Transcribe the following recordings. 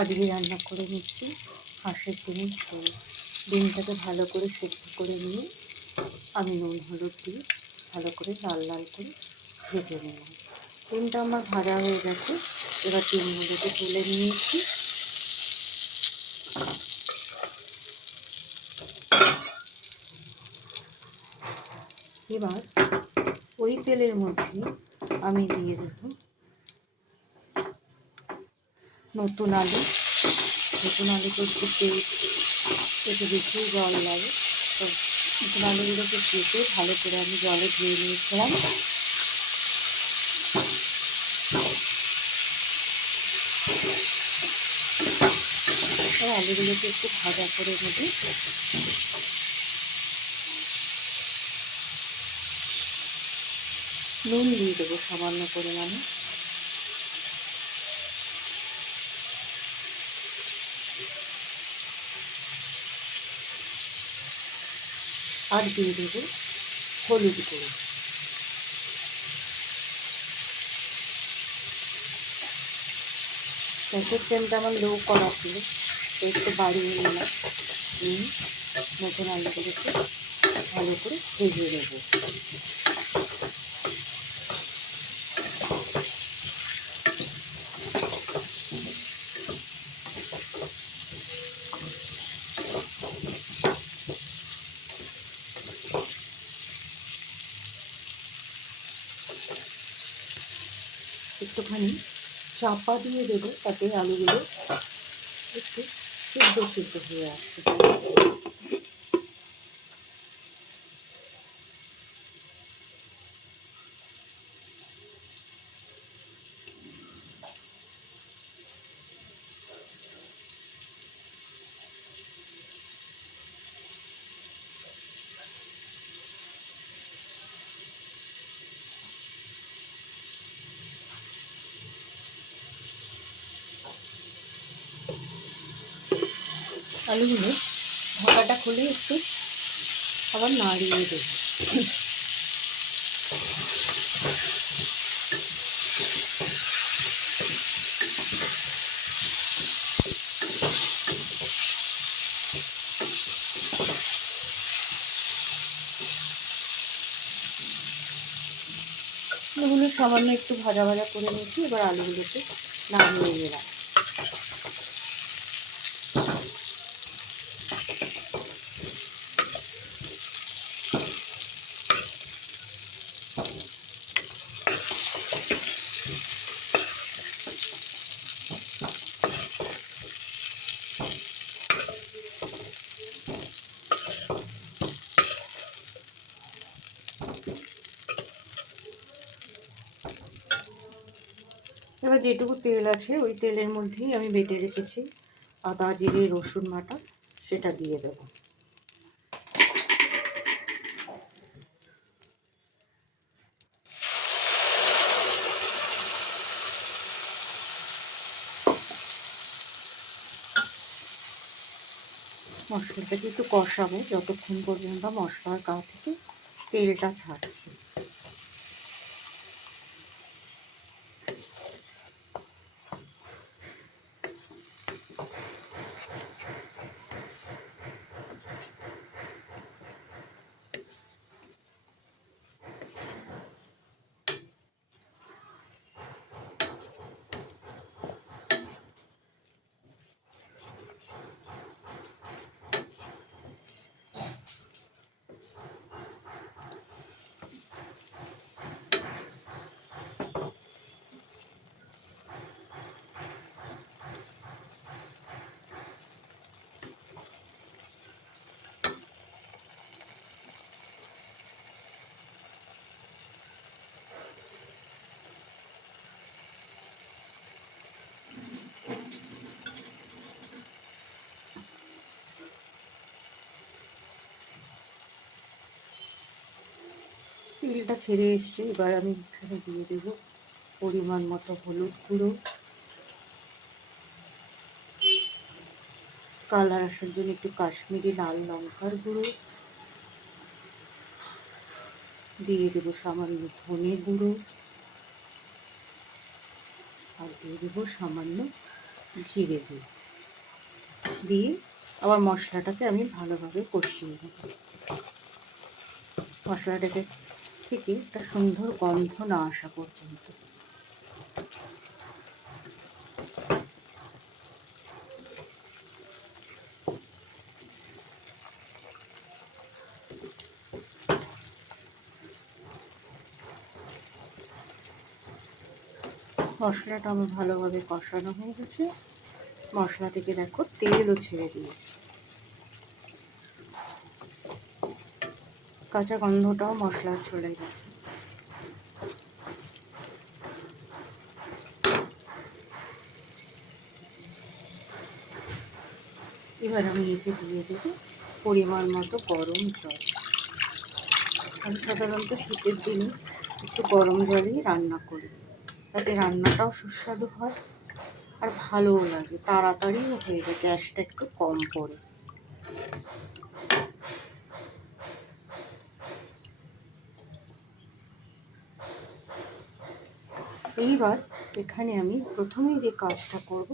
আজকে রান্না করে নিচ্ছি হাঁসের ডিমের ঝোল। ডিমটাকে ভালো করে সেদ্ধ করে নিয়ে আমি নুন হলুদ দিয়ে ভালো করে লাল লাল করে ভেজে নিলাম। ডিমটা আমার ভাজা হয়ে গেছে, এবার ডিমগুলোকে তুলে নিয়েছি। এবার ওই তেলের মধ্যে আমি দিয়ে দেব নতুন আলু। নতুন আলুকে একটু বেশি জল লাগে, তো নতুন আলুগুলোকে কেটে ভালো করে আমি জলে ধুয়ে নিয়েছিলাম। আর আলুগুলোকে একটু ভাজা করে নেব। নুন দিয়ে দেবো সামান্য পরিমাণে। আর দিয়ে দেবো হলুদ গুঁড়ো। গ্যাসের ফ্লেমটা আমার লো করা ছিল, তো একটু বাড়িয়ে নিলাম। নতুন আলুগুলোকে ভালো করে ভেজে নেব। একটুখানি চাপা দিয়ে দেবো, তাতে আলুগুলো একটু সিদ্ধ হয়ে আসবে। আলুগুলো ঢাকাটা খুলে একটু আবার নাড়িয়ে দেবো। আলুগুলো সামান্য একটু ভাজা ভাজা করে নিয়েছি, এবার আলুগুলোকে নামিয়ে নিলাম। এবার যেটুকু তেল আছে ওই তেলের মধ্যেই আমি বেটে রেখেছি আদা জিরে রসুন বাটা, সেটা দিয়ে দেব। মশলাটাকে একটু কষাবো যতক্ষণ পর্যন্ত মশলার গা থেকে তেলটা ছাড়ছে। তেলটা ছেড়ে এসছে, এবার আমি এখানে দিয়ে দেবো পরিমাণ মতো হলুদ গুঁড়ো, কালার আসার জন্য একটু কাশ্মীরি লাল লঙ্কার গুঁড়ো, দিয়ে দেবো সামান্য ধনে গুঁড়ো, আর দিয়ে দেবো সামান্য জিরে দিই, দিয়ে আবার মশলাটাকে আমি ভালোভাবে কষিয়ে নেব। মশলাটাকে থেকে একটা সুন্দর গন্ধ না আসা পর্যন্ত। মশলাটা আমার ভালোভাবে কষানো হয়ে গেছে। মশলা থেকে দেখো তেলও ছেড়ে দিয়েছে, কাঁচা গন্ধটাও মশলার চলে গেছে। এবার আমি এতে দিয়ে দেবো পরিমাণ মতো গরম জল। আমি সাধারণত শীতের দিনে একটু গরম জলেই রান্না করি, তাতে রান্নাটাও সুস্বাদু হয় আর ভালোও লাগে, তাড়াতাড়িও হয়ে যায়, গ্যাসটা একটু কম পড়ে। এইবার এখানে আমি প্রথমেই যে কাজটা করব,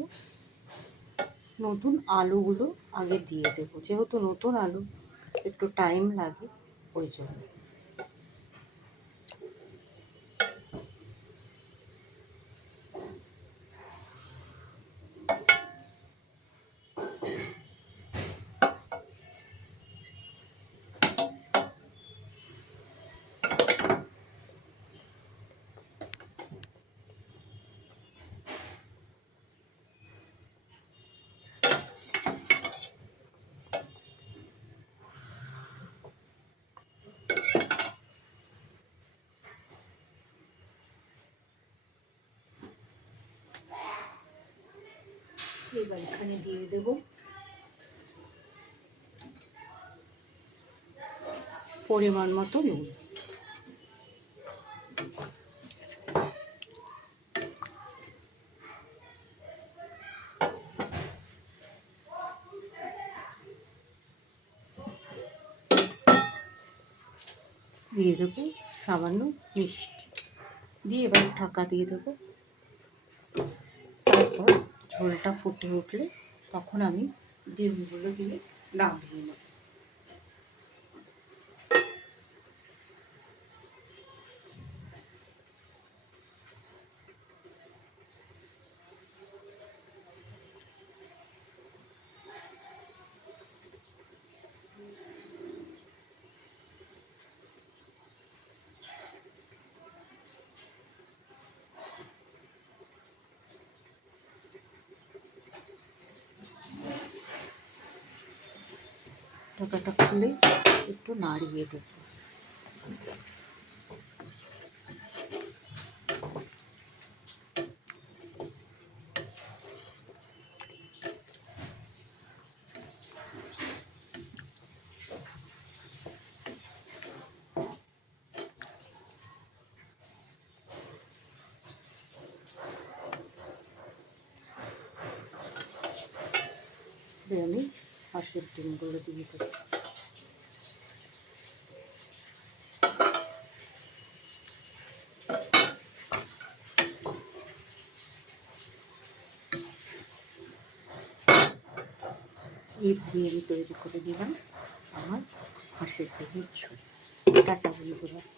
নতুন আলুগুলো আগে দিয়ে দেবো, যেহেতু নতুন আলু একটু টাইম লাগে ওই জন্য। এবার এখানে দিয়ে দেব পরিমাণ মতো নুন। দিয়ে দেবো সামান্য মিষ্টি, দিয়ে এবার ঢাকা দিয়ে দেবো। তারপর ঝোলটা ফুটে উঠলে তখন আমি ডিমগুলো দিয়ে নামিয়ে নেব। ঢাকাটা খুলে একটু নাড়িয়ে দেব। আমি হাঁসের ডিমগুলো দিয়ে দেবো। এইভাবে আমি তৈরি করে দিলাম আমার হাঁসের ডিমের ঝোল। টাটা বন্ধুরা।